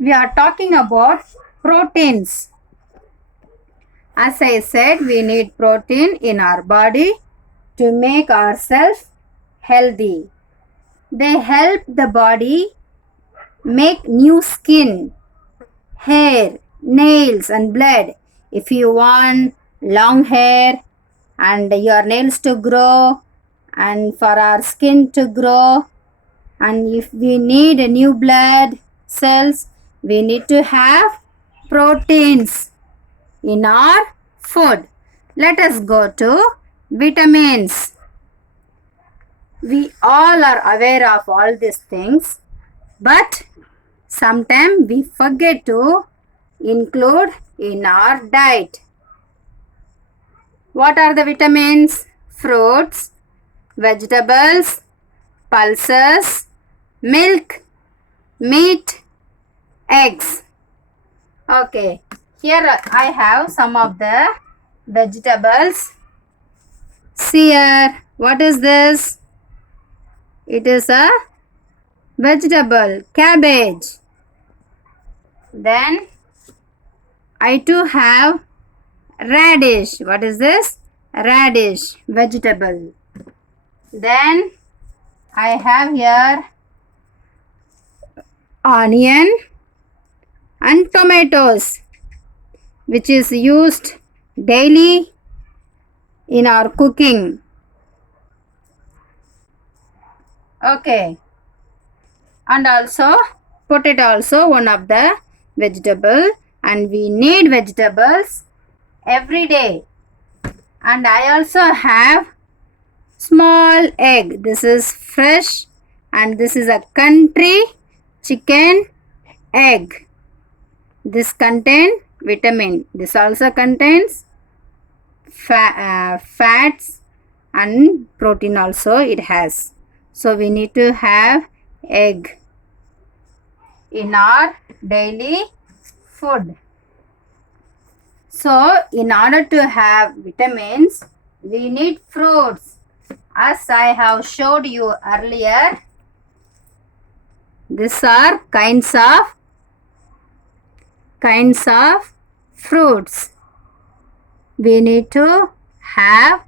we are talking about proteins. As I said, we need protein in our body to make ourselves healthy. They help the body make new skin, hair, nails and blood. If you want long hair and your nails to grow and for our skin to grow, and if we need a new blood cells, we need to have proteins in our food. Let us go to vitamins. We all are aware of all these things, but sometimes we forget to include in our diet. What are the vitamins? Fruits, vegetables, pulses, milk, meat, eggs. Okay, here I have some of the vegetables. See here, what is this? It is a vegetable, cabbage. Then I too have radish. What is this? Radish, vegetable. Then I have here onion and tomatoes, which is used daily in our cooking. Okay, and also potato also one of the vegetable, and we need vegetables every day. And I also have small egg. This is fresh and this is a country chicken egg. This contains vitamin. This also contains fats and protein also it has. So we need to have egg in our daily food. So in order to have vitamins, we need fruits. As I have showed you earlier, these are kinds of fruits we need to have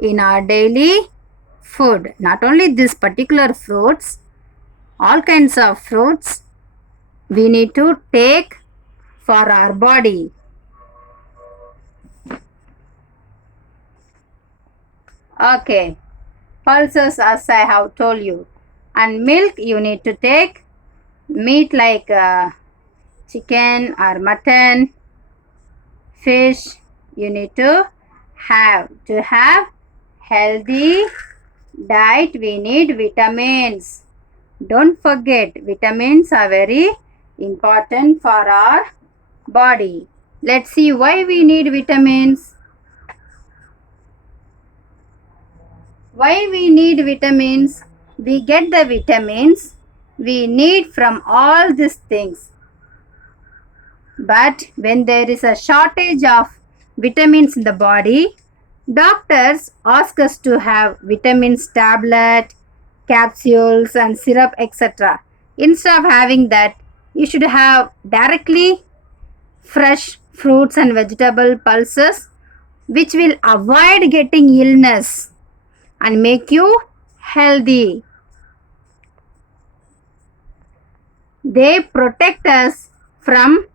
in our daily food. Not only these particular fruits, all kinds of fruits we need to take for our body. Okay, pulses as I have told you, and milk you need to take. Meat like chicken or mutton, fish you need to have. To have healthy diet we need vitamins. Don't forget, vitamins are very important for our body. Let's see why we need vitamins. Why we need vitamins? We get the vitamins we need from all these things. But when there is a shortage of vitamins in the body, doctors ask us to have vitamins tablet, capsules and syrup, etc. Instead of having that, you should have directly fresh fruits and vegetable pulses, which will avoid getting illness and make you healthy. They protect us from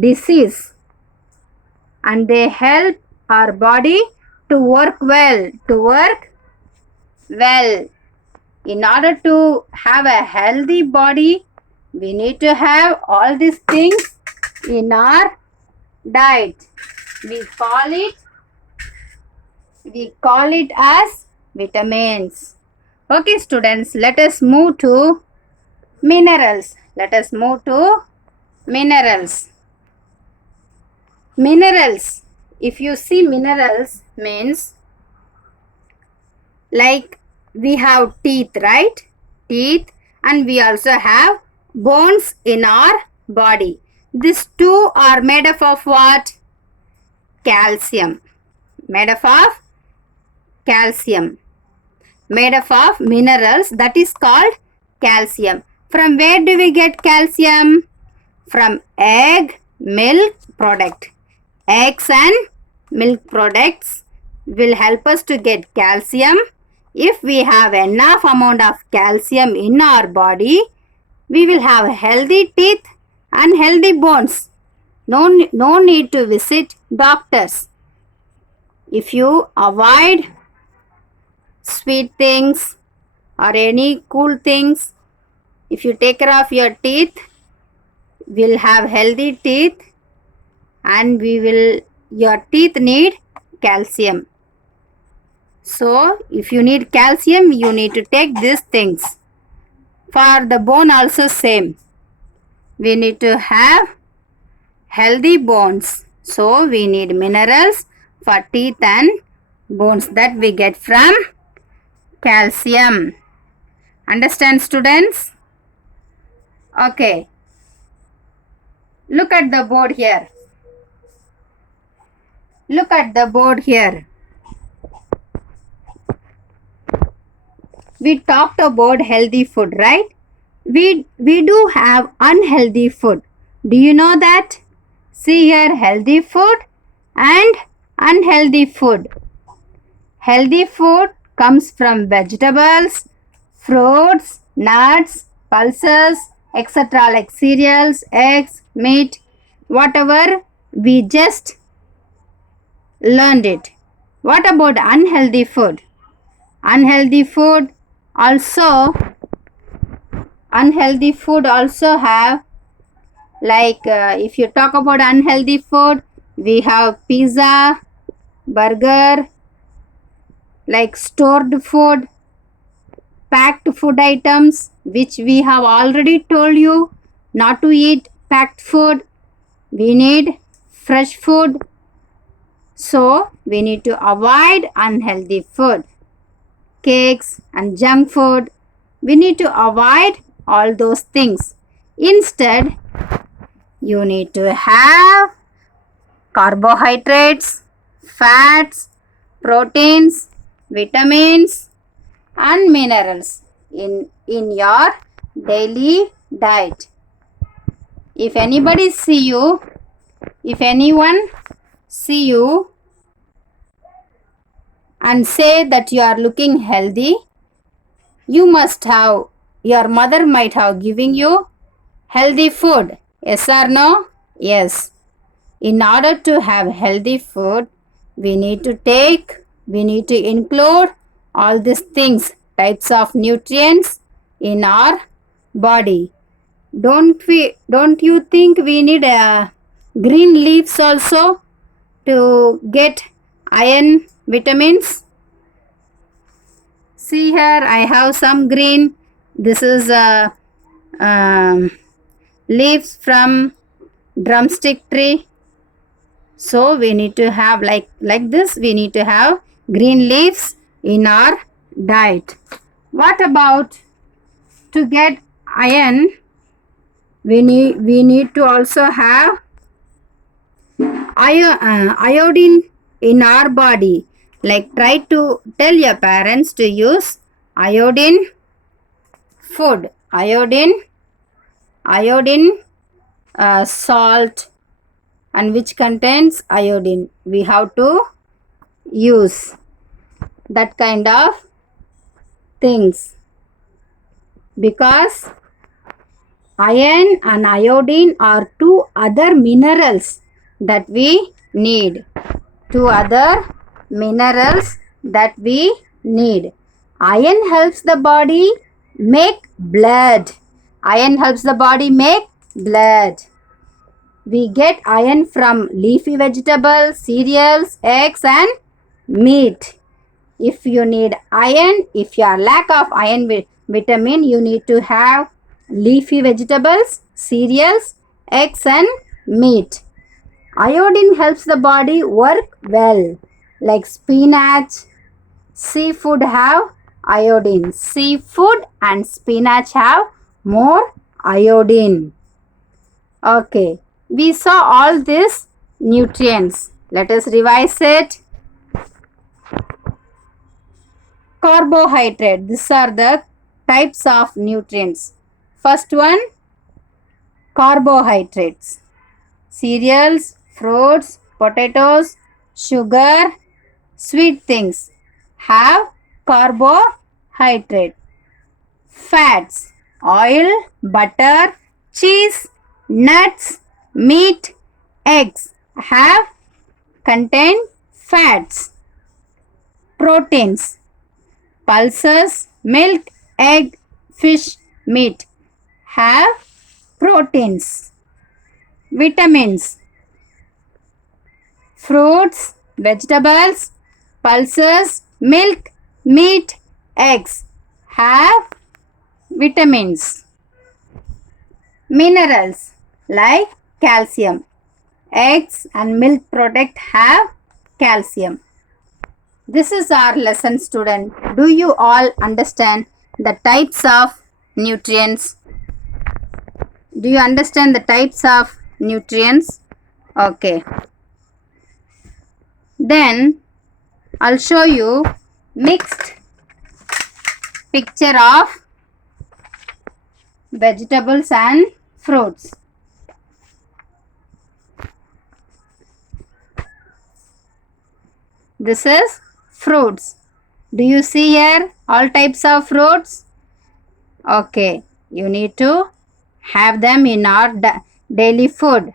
disease and they help our body to work well. In order to have a healthy body, we need to have all these things in our diet. We call it as vitamins. Okay students, let us move to minerals. Minerals, if you see minerals means like we have teeth, right? Teeth, and we also have bones in our body. These two are made up of what? Calcium. Made up of minerals, that is called calcium. From where do we get calcium? from egg, milk product. Eggs and milk products will help us to get calcium. If we have enough amount of calcium in our body, we will have healthy teeth and healthy bones. No need to visit doctors. If you avoid sweet things or any cool things, if you take care of your teeth, we'll have healthy teeth and your teeth need calcium. So if you need calcium, you need to take these things. For the bone also same. We need to have healthy bones. So we need minerals for teeth and bones that we get from calcium. Understand, students? Okay. Look at the board here. Look at the board here. We talked about healthy food, right? We do have unhealthy food. Do you know that? See here, healthy food and unhealthy food. Healthy food comes from vegetables, fruits, nuts, pulses, etc. like cereals, eggs, meat, whatever we just learned it. What about unhealthy food? Unhealthy food also have if you talk about unhealthy food, we have pizza, burger, like stored food, packed food items, which we have already told you not to eat packed food. We need fresh food. So we need to avoid unhealthy food. Cakes and junk food, we need to avoid all those things. Instead, you need to have carbohydrates, fats, proteins, vitamins and minerals in your daily diet. If anyone see you and say that you are looking healthy, your mother might have given you healthy food. Yes or no? Yes. In order to have healthy food, we need to include all these things, types of nutrients in our body. Don't you think we need green leaves also to get iron, vitamins? See here, I have some green. This is leaves from drumstick tree. So we need to have like this. We need to have green leaves in our diet. What about to get iron? We need to also have iodine in our body. Like try to tell your parents to use iodine food, iodine salt, and which contains iodine. We have to use that kind of things because iron and iodine are two other minerals that we need. Iron helps the body make blood. We get iron from leafy vegetables, cereals, eggs and meat. If you need iron, if you are lack of iron vitamin, you need to have leafy vegetables, cereals, eggs and meat. Iodine helps the body work well, like spinach, seafood have iodine. Seafood and spinach have more iodine. Okay, we saw all these nutrients. Let us revise it. Carbohydrate. These are the types of nutrients. First one, carbohydrates. Cereals, fruits, potatoes, sugar, sweet things have carbohydrate. Fats, oil, butter, cheese, nuts, meat, eggs have contain fats. Proteins, pulses, milk, egg, fish, meat have proteins. Vitamins, fruits, vegetables, pulses, milk, meat, eggs have vitamins. Minerals like calcium. Eggs and milk product have calcium. This is our lesson, student. Do you all understand the types of nutrients? Do you understand the types of nutrients? Okay. Then I'll show you mixed picture of vegetables and fruits. This is fruits. Do you see here all types of fruits? Okay, you need to have them in our daily food.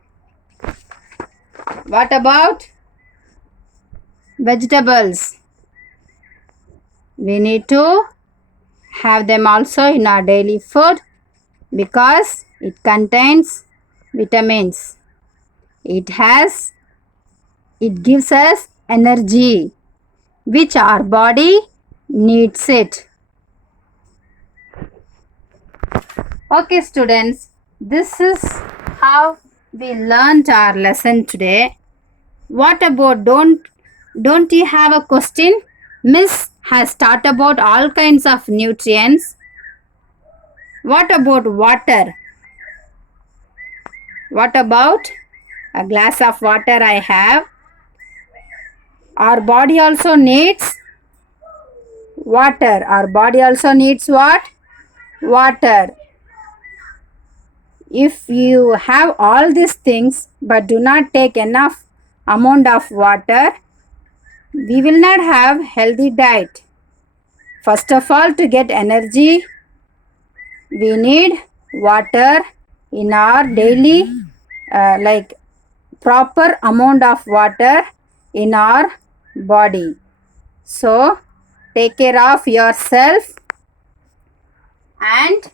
What about vegetables? We need to have them also in our daily food because it contains vitamins. It gives us energy which our body needs it. Okay, students, this is how we learned our lesson today. What about don't you have a question? Miss has taught about all kinds of nutrients. What about water? What about a glass of water I have? Our body also needs water. Our body also needs what? Water. If you have all these things but do not take enough amount of water, we will not have healthy diet. First of all, to get energy, we need water in our daily like proper amount of water in our body. So take care of yourself and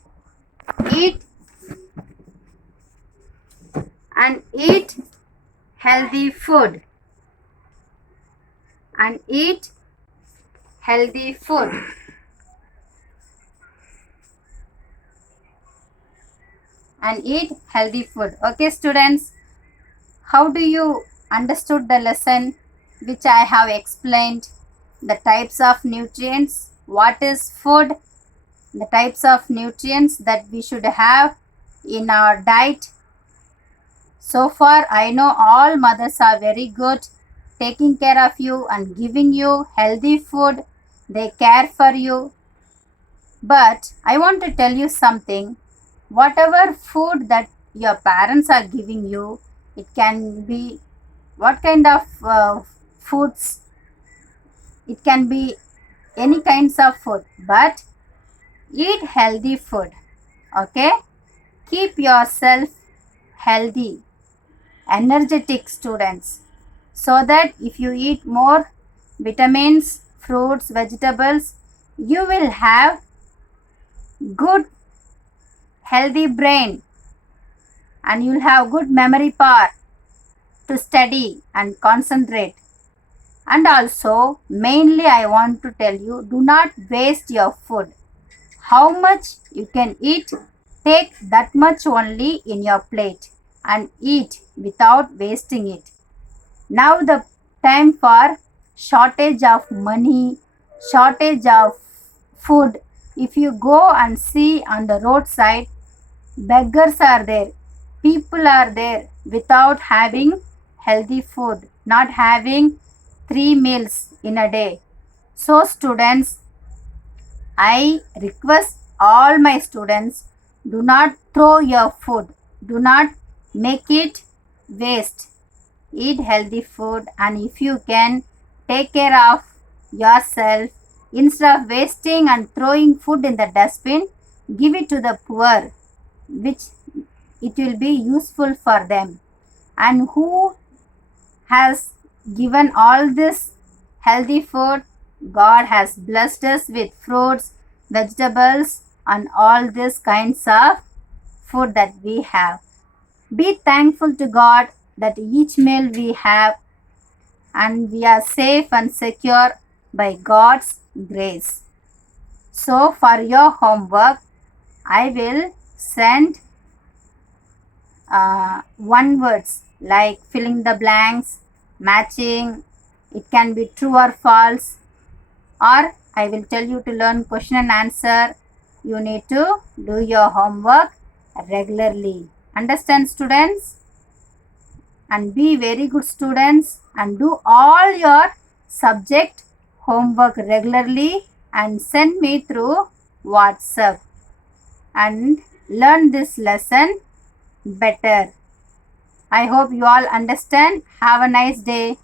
eat healthy food and eat healthy food. And eat healthy food. Okay, students, how do you understood the lesson which I have explained? The types of nutrients, what is food, the types of nutrients that we should have in our diet. So far, I know all mothers are very good taking care of you and giving you healthy food. They care for you. But I want to tell you something. Whatever food that your parents are giving you, it can be what kind of foods. It can be any kinds of food, but eat healthy food. Okay? Keep yourself healthy, energetic, students, so that if you eat more vitamins, fruits, vegetables, you will have good healthy brain and you'll have good memory power to study and concentrate. And also, mainly I want to tell you, do not waste your food. How much you can eat, take that much only in your plate and eat without wasting it. Now the time for shortage of money, shortage of food. If you go and see on the roadside, beggars are there, people are there without having healthy food, not having 3 meals in a day. So students, I request all my students, do not throw your food. Do not make it waste. Eat healthy food, and if you can, take care of yourself. Instead of wasting and throwing food in the dustbin, give it to the poor, which it will be useful for them. And who has given all this healthy food? God has blessed us with fruits, vegetables, and all these kinds of food that we have. Be thankful to God that each meal we have and we are safe and secure by God's grace. So, for your homework, I will send one words like filling the blanks, matching, it can be true or false, or I will tell you to learn question and answer. You need to do your homework regularly. Understand, students? And be very good students and do all your subject homework regularly and send me through WhatsApp and learn this lesson better. I hope you all understand. Have a nice day.